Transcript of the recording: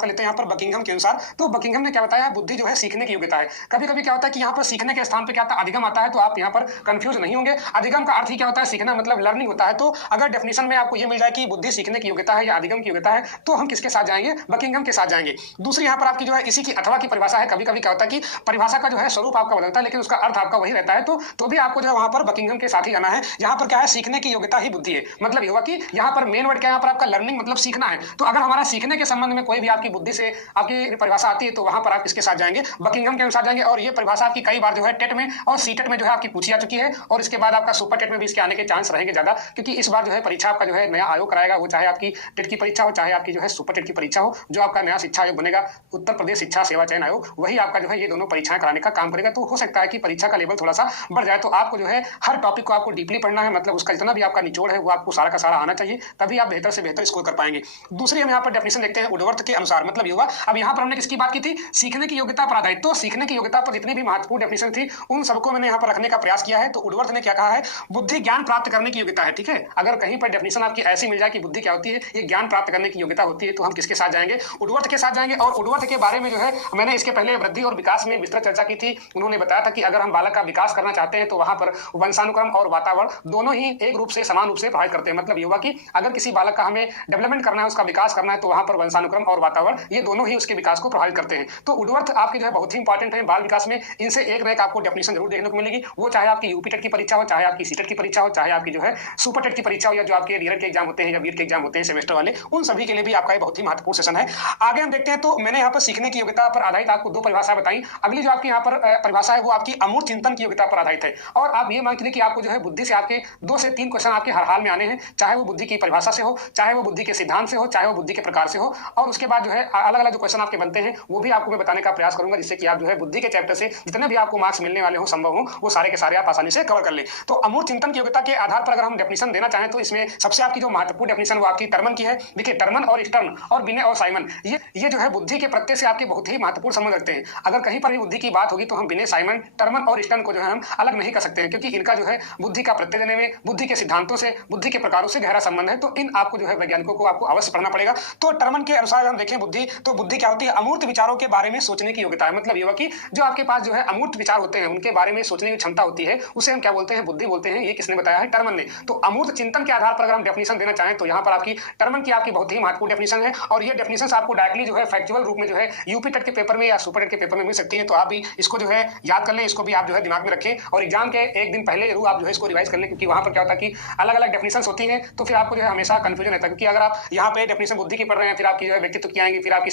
कर लेते हैं यहाँ पर बकिंघम के अनुसार। तो बकिंघम ने क्या बताया, बुद्धि जो है सीखने की योग्यता है। कभी-कभी क्या होता है कि यहाँ पर सीखने के स्थान पे क्या आता है, अधिगम आता है, तो आप यहाँ पर कंफ्यूज नहीं होंगे। अधिगम का अर्थ ही क्या होता है, सीखना मतलब लर्निंग होता है। तो अगर डेफिनेशन में आपको ये मिल जाए कि बुद्धि सीखने की योग्यता है या अधिगम की योग्यता है, तो हम किसके साथ जाएंगे, बकिंघम के साथ जाएंगे। दूसरी यहाँ पर आपकी जो है इसी की अथवा की परिभाषा है। कभी-कभी क्या होता है कि परिभाषा का जो है स्वरूप आपका बदलता है, लेकिन उसका अर्थ आपका वही रहता है। तो भी आपको जो है वहां पर बकिंघम के साथ ही जाना है। यहाँ पर क्या है, सीखने की योग्यता ही बुद्धि है। मतलब ये हुआ कि यहाँ पर मेन वर्ड क्या है, यहाँ पर आपका लर्निंग मतलब सीखना है। तो अगर हमारा सीखने के संबंध में कोई भी आपकी बुद्धि से आपकी परिभाषा आती है, तो वहां पर आप किसके साथ जाएंगे, बकिंघम के अनुसार जाएंगे। और ये परिभाषा आपकी कई बार जो है टेट में और सीटेट में जो है आपकी पूछी जा चुकी है, और इसके बाद आपका सुपर टेट में भी इसके आने के चांस रहेंगे ज्यादा, क्योंकि इस बार जो है परीक्षा आपका जो है नया आयोग कराएगा। वो चाहे आपकी टेट की परीक्षा हो, चाहे आपकी जो है सुपर टेट की परीक्षा हो, जो आपका नया शिक्षा आयोग बनेगा, उत्तर प्रदेश शिक्षा सेवा चयन आयोग, वही आपका जो है ये दोनों परीक्षाएं कराने का काम करेगा। तो हो सकता है कि परीक्षा का लेवल थोड़ा सा बढ़ जाए। तो आपको जो है हर टॉपिक को आपको डीपली पढ़ना है, मतलब उसका जितना भी आपका निचोड़ है वो आपको सारा का सारा आना चाहिए, तभी आप बेहतर से बेहतर स्कोर कर पाएंगे। दूसरी हम यहाँ पर डेफिनेशन देखते हैं वुडवर्थ के अनुसार। मतलब ये हुआ, अब यहाँ पर हमने किसकी बात की थी, सीखने की योग्यता पर आधारित। तो सीखने की योग्यता पर जितनी भी महत्वपूर्ण डेफिनेशन थी उन सबको मैंने यहाँ पर रखने का प्रयास किया है। तो वुडवर्थ ने क्या कहा है, बुद्धि ज्ञान प्राप्त करने की योग्यता है। ठीक है, अगर कहीं पर डेफिनेशन आपकी ऐसी मिल जाए कि बुद्धि क्या होती है, ये ज्ञान प्राप्त करने की योग्यता होती है, तो हम किसके साथ जाएंगे, वुडवर्थ के साथ जाएंगे। और वुडवर्थ के बारे में जो है मैंने इसके पहले वृद्धि और विकास में विस्तृत चर्चा की थी। उन्होंने बताया था कि अगर हम बालक का विकास करना चाहते हैं तो वहां पर वंशानुक्रम और वातावरण दोनों ही एक रूप से समान रूप से प्रभावित करते हैं। मतलब ये हुआ कि अगर किसी बालक का हमें डेवलपमेंट करना है, उसका विकास करना है, तो वहां पर वंशानुक्रम और वातावरण ये दोनों ही उसके विकास को प्रभावित करते हैं। तो वुडवर्थ आपके जो है बहुत ही इंपॉर्टेंट है बाल विकास में। इनसे एक ना एक आपको डेफिनेशन जरूर देखने को मिलेगी, वो चाहे आपकी यूपी टेट की परीक्षा हो, चाहे आपकी सीटेट की परीक्षा हो, चाहे आपकी जो है सुपर टेट की परीक्षा हो, या जो आपके डीएलएड के एग्जाम होते हैं या वीट के एग्जाम होते हैं सेमेस्टर वाले, उन सभी के लिए भी आपका बहुत ही महत्वपूर्ण सेशन है। आगे हम देखते हैं। तो मैंने यहाँ पर सीखने की योग्यता पर आधारित आपको दो परिभाषा बताई। अगली जो आपकी यहाँ पर परिभाषा है वो आपकी अमूर्त चिंतन की योग्यता पर आधारित है। और आप ये मान के कि आपको जो है बुद्धि से आपके 2 से 3 क्वेश्चन आपके हर हाल में आने हैं, चाहे वो बुद्धि की परिभाषा से हो, चाहे वो बुद्धि के सिद्धांत से हो, चाहे वो बुद्धि के प्रकार से हो। और उसके बाद जो है अलग अलग जो क्वेश्चन आपके बनते हैं वो भी आपको मैं बताने का प्रयास करूंगा, जिससे कि आप जो है बुद्धि के चैप्टर से जितने भी आपको मार्क्स मिलने वाले हो संभव हो, वो सारे के सारे आप आसानी से कवर कर ले। तो अमूर्त चिंतन की योग्यता के आधार पर अगर हम डेफिनेशन देना चाहें, तो इसमें सबसे आपकी जो महत्वपूर्ण डेफिनेशन वो आपकी टर्मन की है। देखिए, टर्मन और स्टर्न और बिने और साइमन ये जो है बुद्धि के प्रत्यय से आपके बहुत ही महत्वपूर्ण संबंध रखते हैं। अगर कहीं पर भी बुद्धि की बात होगी तो हम बिने, साइमन, टर्मन और स्टर्न को जो है हम अलग नहीं कर सकते हैं, क्योंकि इनका जो है बुद्धि का प्रत्यय देने में, बुद्धि के सिद्धांतों से, बुद्धि के प्रकारों से गहरा संबंध है। तो इन आपको जो है वैज्ञानिकों को आपको अवश्य पढ़ना पड़ेगा। तो टर्मन के अनुसार हम देखें बुद्धि, तो बुद्धि क्या होती है, अमूर्त विचारों के बारे में सोचने की योग्यता है। मतलब ये हुआ कि जो आपके पास जो है अमूर्त विचार होते हैं, उनके बारे में सोचने की क्षमता होती है, उसे हम क्या बोलते हैं, बुद्धि बोलते हैं। ये किसने बताया है, टर्मन ने। तो अमूर्त चिंतन के आधार पर अगर हम डेफिनेशन देना चाहें, तो यहाँ पर आपकी टर्मन की आपकी बहुत ही महत्वपूर्ण डेफिनेशन है। और ये डेफिनेशन आपको डायरेक्टली जो है फैक्चुअल रूप में जो है यूपी टेट के पेपर में या सुपर टेट के पेपर में मिल सकती है। तो आप भी इसको जो है याद कर लें, इसको भी आप जो है दिमाग में रखें, और एग्जाम के एक दिन पहले जरूर आप जो है इसको रिवाइज कर लें, क्योंकि वहां पर क्या होता है कि अलग अलग डेफिनेशन होती हैं, तो फिर आपको जो है हमेशा कंफ्यूजन रहता है। क्योंकि अगर आप यहाँ पे डेफिनेशन बुद्धि की पढ़ रहे हैं, फिर आपकी जो है व्यक्तित्व की आएंगी, फिर आपकी